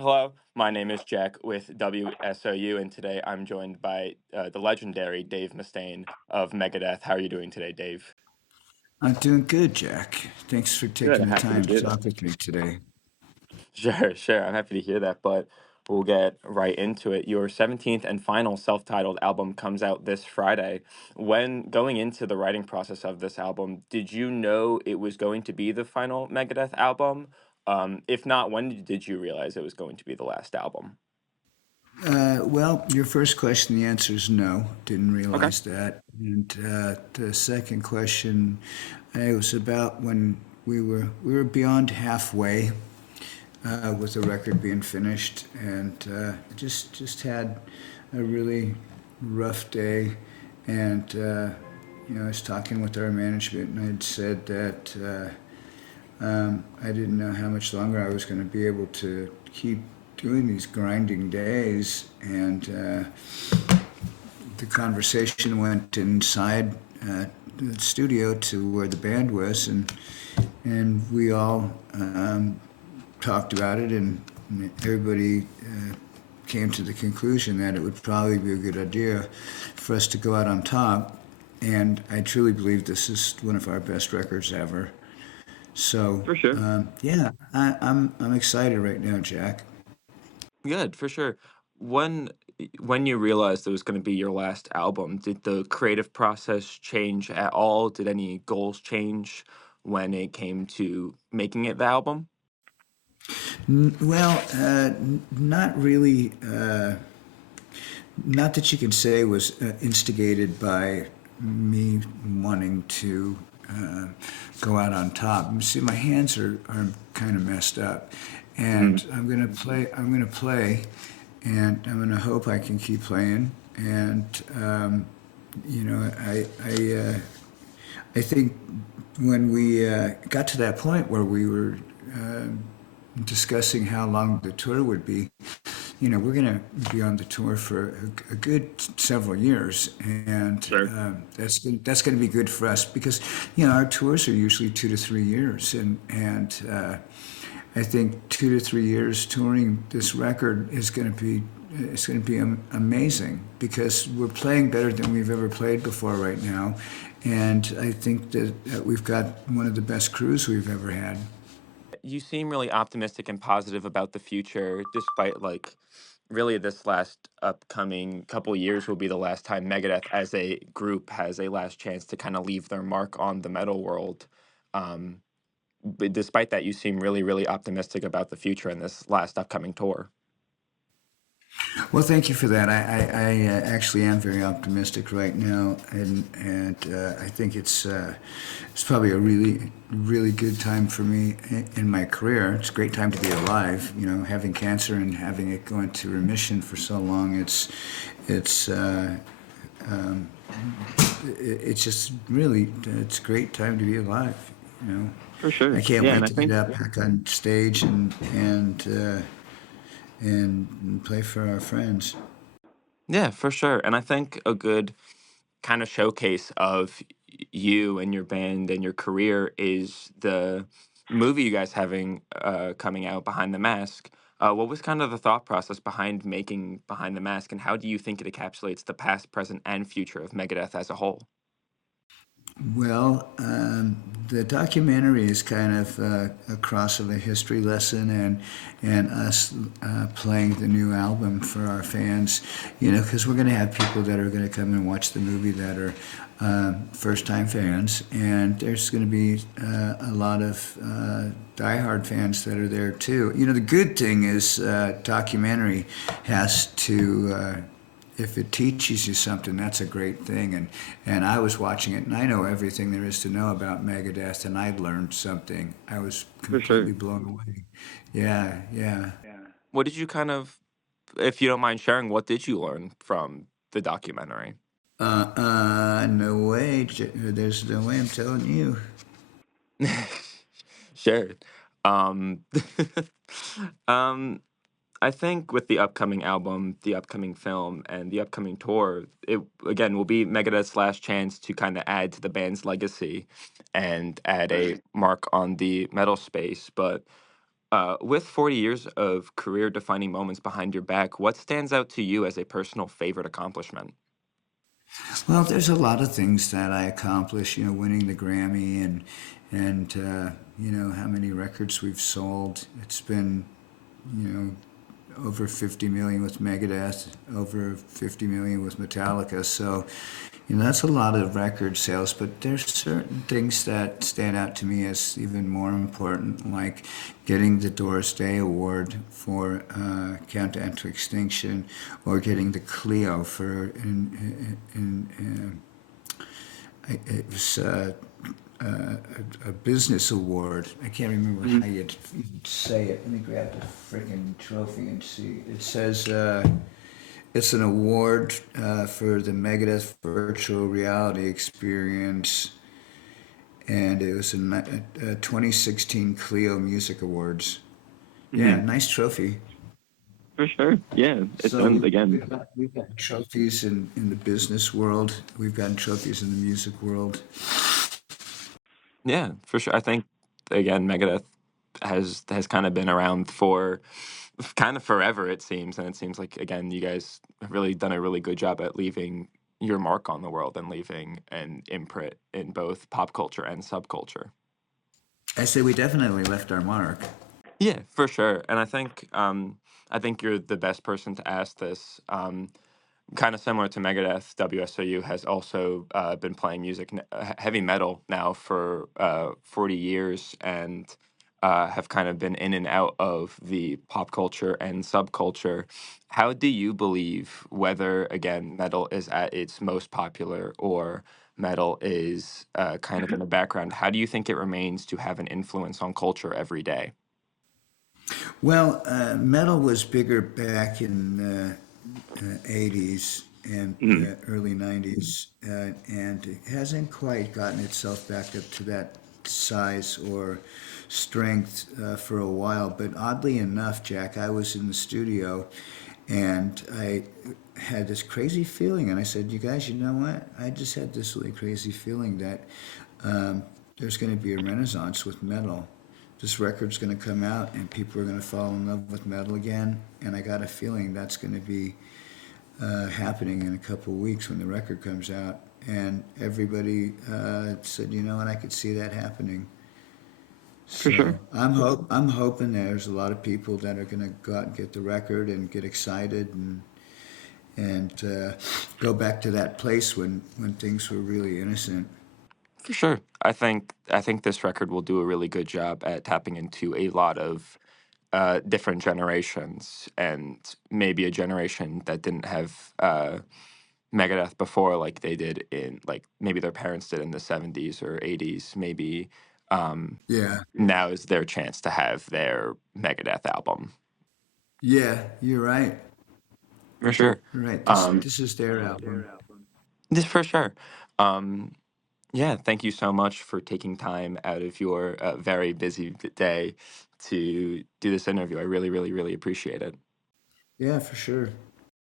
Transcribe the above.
Hello, my name is Jack with WSOU, and today I'm joined by the legendary Dave Mustaine of Megadeth. How are you doing today, Dave? I'm doing good, Jack. Thanks for Good, taking I'm the happy to time to hear that. talk with me today. Sure. I'm happy to hear that, but we'll get right into it. Your 17th and final self titled album comes out this Friday. When going into the writing process of this album, did you know it was going to be the final Megadeth album? If not, when did you realize it was going to be the last album? Well, your first question, the answer is no. Didn't Okay. realize that. And the second question, it was about when we were beyond halfway with the record being finished, and just had a really rough day. And I was talking with our management, and I'd said that. I didn't know how much longer I was going to be able to keep doing these grinding days. And the conversation went inside the studio to where the band was, and we all talked about it, and everybody came to the conclusion that it would probably be a good idea for us to go out on top. And I truly believe this is one of our best records ever. So For sure. yeah, I'm excited right now, Jack. Good, for sure. When when you realized it was going to be your last album, did the creative process change at all? Did any goals change when it came to making it the album? Well, not really. Not that you can say was instigated by me wanting to uh, go out on top. You see, my hands are kind of messed up, Mm, and I'm gonna play. I'm gonna play, and I'm gonna hope I can keep playing. And you know, I think when we got to that point where we were discussing how long the tour would be, we're going to be on the tour for a good several years, and sure. that's going to be good for us because our tours are usually 2 to 3 years, and I think 2 to 3 years touring this record is going to be amazing because we're playing better than we've ever played before right now, and I think that we've got one of the best crews we've ever had. You seem really optimistic and positive about the future, despite really this last upcoming couple years will be the last time Megadeth as a group has a last chance to kind of leave their mark on the metal world. Um, but despite that, you seem really optimistic about the future in this last upcoming tour. Well, thank you for that. I actually am very optimistic right now, and I think it's probably a really good time for me in my career. It's a great time to be alive. Having cancer and having it go into remission for so long, it's it's just really it's a great time to be alive. You know, For I sure. can't Yeah, and wait I to get think up back on stage and play for our friends. yeah, for sure. And I think a good kind of showcase of you and your band and your career is the movie you guys having coming out, Behind the Mask. What was kind of the thought process behind making Behind the Mask, and how do you think it encapsulates the past, present, and future of Megadeth as a whole? Well, the documentary is kind of a cross of a history lesson and us playing the new album for our fans. Because we're going to have people that are going to come and watch the movie that are first-time fans, and there's going to be a lot of diehard fans that are there too. The good thing is documentary has to. If it teaches you something, that's a great thing. And I was watching it, and I know everything there is to know about Megadeth, and I learned something. I was For completely sure. blown away. Yeah, yeah. What did you kind of, if you don't mind sharing, what did you learn from the documentary? No way. There's no way I'm telling you. Sure. Um, um, I think with the upcoming album, the upcoming film, and the upcoming tour, it again will be Megadeth's last chance to kind of add to the band's legacy and add Right. a mark on the metal space. But With 40 years of career defining moments behind your back, what stands out to you as a personal favorite accomplishment? Well, there's a lot of things that I accomplished, winning the Grammy and how many records we've sold. It's been, you know, over 50 million with Megadeth, over 50 million with Metallica. So, that's a lot of record sales, but there's certain things that stand out to me as even more important, like getting the Doris Day Award for Countdown to Extinction, or getting the Clio for it was a business award. I can't remember Mhm. how you'd say it. Let me grab the friggin' trophy and see. It says it's an award for the Megadeth virtual reality experience, and it was a 2016 Clio Music Awards. Yeah, Mhm. nice trophy. For sure. Yeah. It's So and again, we've got trophies in the business world. We've gotten trophies in the music world. yeah, for sure. I think again, Megadeth has kind of been around for kind of forever, it seems, and it seems like again, you guys have really done a really good job at leaving your mark on the world and leaving an imprint in both pop culture and subculture. I say we definitely left our mark. Yeah, for sure. And I think you're the best person to ask this. Kind of similar to Megadeth, WSOU has also been playing heavy metal now for 40 years and have kind of been in and out of the pop culture and subculture. How do you believe whether, again, metal is at its most popular or metal is kind of in the background? How do you think it remains to have an influence on culture every day? Well, metal was bigger back in the 80s and Mhm. early 90s, and it hasn't quite gotten itself back up to that size or strength for a while. But oddly enough, Jack, I was in the studio and I had this crazy feeling, and I said, "You guys, you know what? I just had this really crazy feeling that there's going to be a renaissance with metal. This record's going to come out, and people are going to fall in love with metal again. And I got a feeling that's going to be happening in a couple of weeks when the record comes out." And everybody said, "You know what? I could see that happening." For So sure. I'm hoping there's a lot of people that are going to go out and get the record and get excited and go back to that place when things were really innocent. For sure. I think this record will do a really good job at tapping into a lot of different generations and maybe a generation that didn't have Megadeth before, like they did in like maybe their parents did in the 70s or 80s. Maybe Yeah, now is their chance to have their Megadeth album. yeah, you're right. For sure. You're right. This Um, this is their album. this for sure. Um, Yeah, thank you so much for taking time out of your very busy day to do this interview. I really, really, really appreciate it. Yeah, for sure.